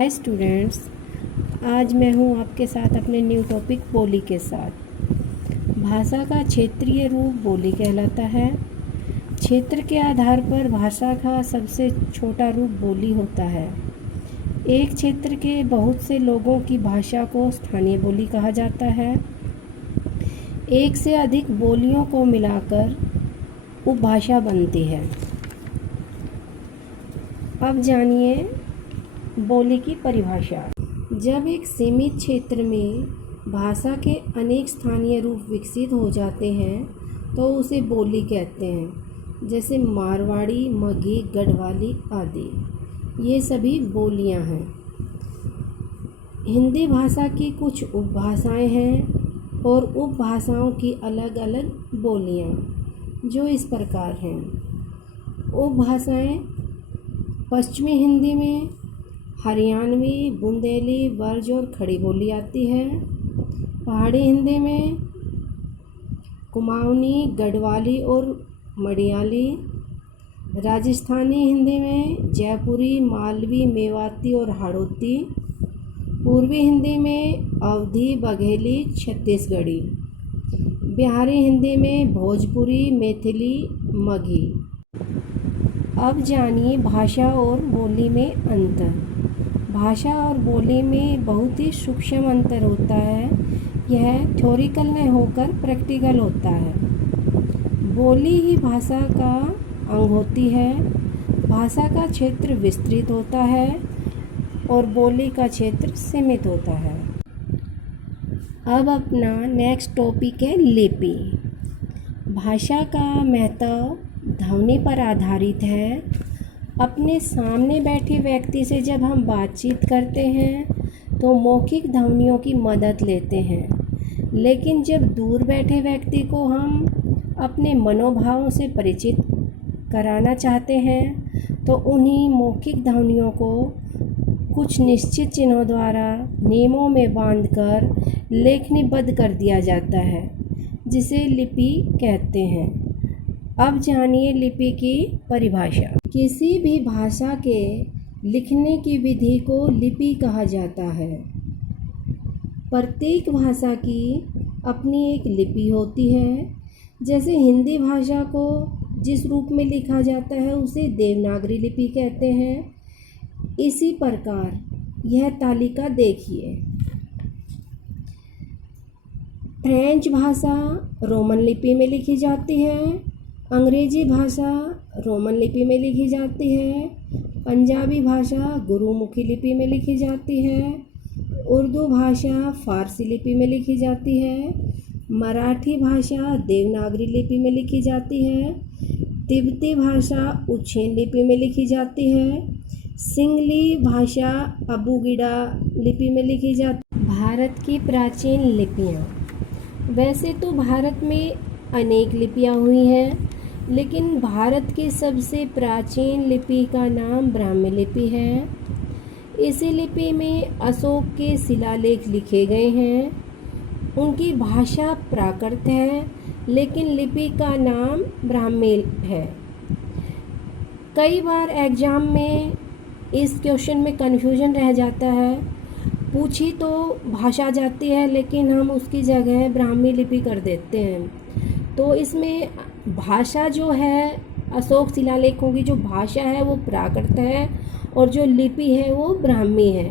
Hi students, आज मैं हूँ आपके साथ अपने न्यू टॉपिक बोली के साथ। भाषा का क्षेत्रीय रूप बोली कहलाता है। क्षेत्र के आधार पर भाषा का सबसे छोटा रूप बोली होता है। एक क्षेत्र के बहुत से लोगों की भाषा को स्थानीय बोली कहा जाता है। एक से अधिक बोलियों को मिलाकर उपभाषा बनती है। अब जानिए बोली की परिभाषा। जब एक सीमित क्षेत्र में भाषा के अनेक स्थानीय रूप विकसित हो जाते हैं तो उसे बोली कहते हैं, जैसे मारवाड़ी, मगही, गढ़वाली आदि। ये सभी बोलियां हैं। हिंदी भाषा की कुछ उपभाषाएं हैं और उपभाषाओं की अलग अलग बोलियां जो इस प्रकार हैं। उपभाषाएं पश्चिमी हिंदी में हरियाणवी, बुंदेली, ब्रज और खड़ी बोली आती है। पहाड़ी हिंदी में कुमाऊनी, गढ़वाली और मडियाली। राजस्थानी हिंदी में जयपुरी, मालवी, मेवाती और हाड़ौती। पूर्वी हिंदी में अवधी, बघेली, छत्तीसगढ़ी। बिहारी हिंदी में भोजपुरी, मैथिली, मगही। अब जानिए भाषा और बोली में अंतर। भाषा और बोली में बहुत ही सूक्ष्म अंतर होता है। यह थ्योरिकल न होकर प्रैक्टिकल होता है। बोली ही भाषा का अंग होती है। भाषा का क्षेत्र विस्तृत होता है और बोली का क्षेत्र सीमित होता है। अब अपना नेक्स्ट टॉपिक है लिपि। भाषा का महत्व ध्वनि पर आधारित है। अपने सामने बैठे व्यक्ति से जब हम बातचीत करते हैं तो मौखिक ध्वनियों की मदद लेते हैं, लेकिन जब दूर बैठे व्यक्ति को हम अपने मनोभावों से परिचित कराना चाहते हैं तो उन्हीं मौखिक ध्वनियों को कुछ निश्चित चिन्हों द्वारा नियमों में बांधकर लेखनीबद्ध कर दिया जाता है, जिसे लिपि कहते हैं। अब जानिए लिपि की परिभाषा। किसी भी भाषा के लिखने की विधि को लिपि कहा जाता है। प्रत्येक भाषा की अपनी एक लिपि होती है। जैसे हिंदी भाषा को जिस रूप में लिखा जाता है उसे देवनागरी लिपि कहते हैं। इसी प्रकार यह तालिका देखिए। फ्रेंच भाषा रोमन लिपि में लिखी जाती है। अंग्रेजी भाषा रोमन लिपि में लिखी जाती है। पंजाबी भाषा गुरुमुखी लिपि में लिखी जाती है। उर्दू भाषा फारसी लिपि में लिखी जाती है। मराठी भाषा देवनागरी लिपि में लिखी जाती है। तिब्बती भाषा उच्छेन लिपि में लिखी जाती है। सिंगली भाषा अबुगिडा लिपि में लिखी जाती है। भारत की प्राचीन लिपियाँ। वैसे तो भारत में अनेक लिपियाँ हुई हैं, लेकिन भारत की सबसे प्राचीन लिपि का नाम ब्राह्मी लिपि है। इसी लिपि में अशोक के शिलालेख लिखे गए हैं। उनकी भाषा प्राकृत है, लेकिन लिपि का नाम ब्राह्मी है। कई बार एग्ज़ाम में इस क्वेश्चन में कन्फ्यूजन रह जाता है। पूछी तो भाषा जाती है, लेकिन हम उसकी जगह ब्राह्मी लिपि कर देते हैं। तो इसमें भाषा जो है अशोक शिलालेखों की जो भाषा है वो प्राकृत है और जो लिपि है वो ब्राह्मी है।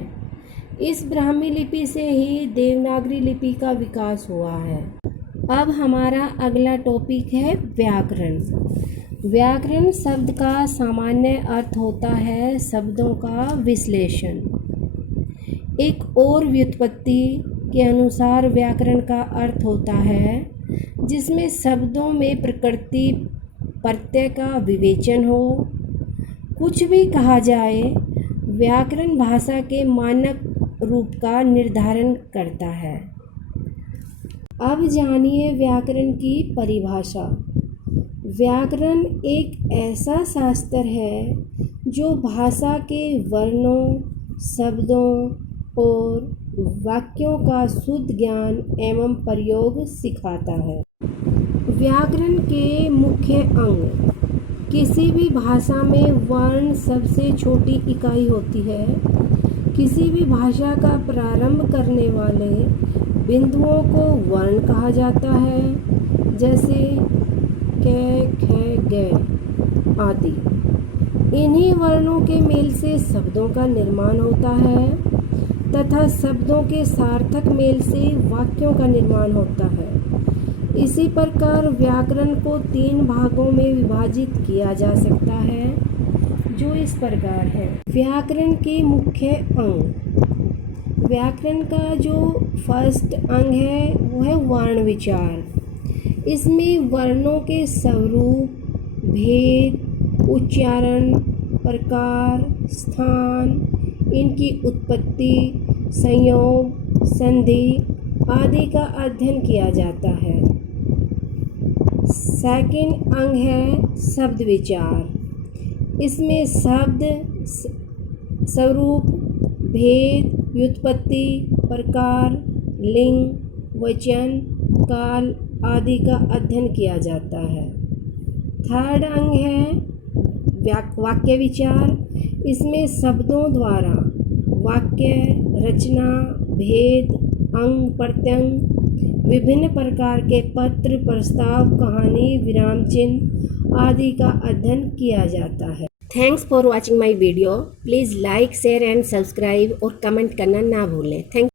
इस ब्राह्मी लिपि से ही देवनागरी लिपि का विकास हुआ है। अब हमारा अगला टॉपिक है व्याकरण। व्याकरण शब्द का सामान्य अर्थ होता है शब्दों का विश्लेषण। एक और व्युत्पत्ति के अनुसार व्याकरण का अर्थ होता है जिसमें शब्दों में प्रकृति प्रत्यय का विवेचन हो। कुछ भी कहा जाए, व्याकरण भाषा के मानक रूप का निर्धारण करता है। अब जानिए व्याकरण की परिभाषा। व्याकरण एक ऐसा शास्त्र है जो भाषा के वर्णों, शब्दों और वाक्यों का शुद्ध ज्ञान एवं प्रयोग सिखाता है। व्याकरण के मुख्य अंग। किसी भी भाषा में वर्ण सबसे छोटी इकाई होती है। किसी भी भाषा का प्रारंभ करने वाले बिंदुओं को वर्ण कहा जाता है, जैसे क, ख, ग आदि। इन्हीं वर्णों के मेल से शब्दों का निर्माण होता है तथा शब्दों के सार्थक मेल से वाक्यों का निर्माण होता है। इसी प्रकार व्याकरण को 3 भागों में विभाजित किया जा सकता है, जो इस प्रकार है। व्याकरण के मुख्य अंग। व्याकरण का जो फर्स्ट अंग है वो है वर्ण विचार। इसमें वर्णों के स्वरूप, भेद, उच्चारण, प्रकार, स्थान, इनकी उत्पत्ति, संयोग, संधि आदि का अध्ययन किया जाता है। सेकंड अंग है शब्द विचार। इसमें शब्द, स्वरूप, भेद, व्युत्पत्ति, प्रकार, लिंग, वचन, काल आदि का अध्ययन किया जाता है। थर्ड अंग है वाक्य विचार। इसमें शब्दों द्वारा वाक्य रचना, भेद, अंग प्रत्यंग, विभिन्न प्रकार के पत्र, प्रस्ताव, कहानी, विराम चिन्ह आदि का अध्ययन किया जाता है। Thanks for watching my video. Please like, share and subscribe और कमेंट करना ना भूलें। थैंक